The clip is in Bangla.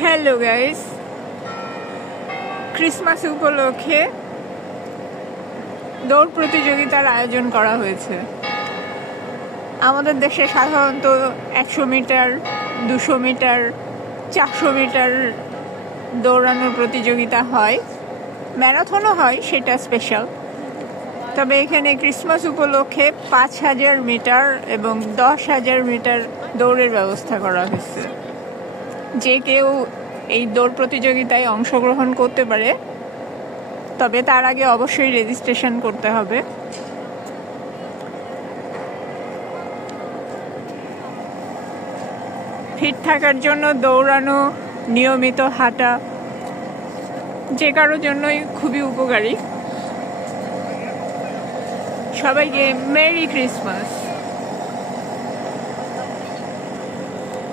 হ্যালো গাইস ক্রিসমাস উপলক্ষে দৌড় প্রতিযোগিতার আয়োজন করা হয়েছে। আমাদের দেশে সাধারণত একশো মিটার, দুশো মিটার, চারশো মিটার দৌড়ানোর প্রতিযোগিতা হয়। ম্যারাথনও হয়, সেটা স্পেশাল তবে এখানে ক্রিসমাস উপলক্ষে পাঁচ হাজার মিটার এবং দশ হাজার মিটার দৌড়ের ব্যবস্থা করা হয়েছে। যে কেউ এই দৌড় প্রতিযোগিতায় অংশগ্রহণ করতে পারে, তবে তার আগে অবশ্যই রেজিস্ট্রেশন করতে হবে। ফিট থাকার জন্য দৌড়ানো, নিয়মিত হাঁটা, যে কারোর জন্যই খুবই উপকারী। সবাইকে মেরি ক্রিসমাস।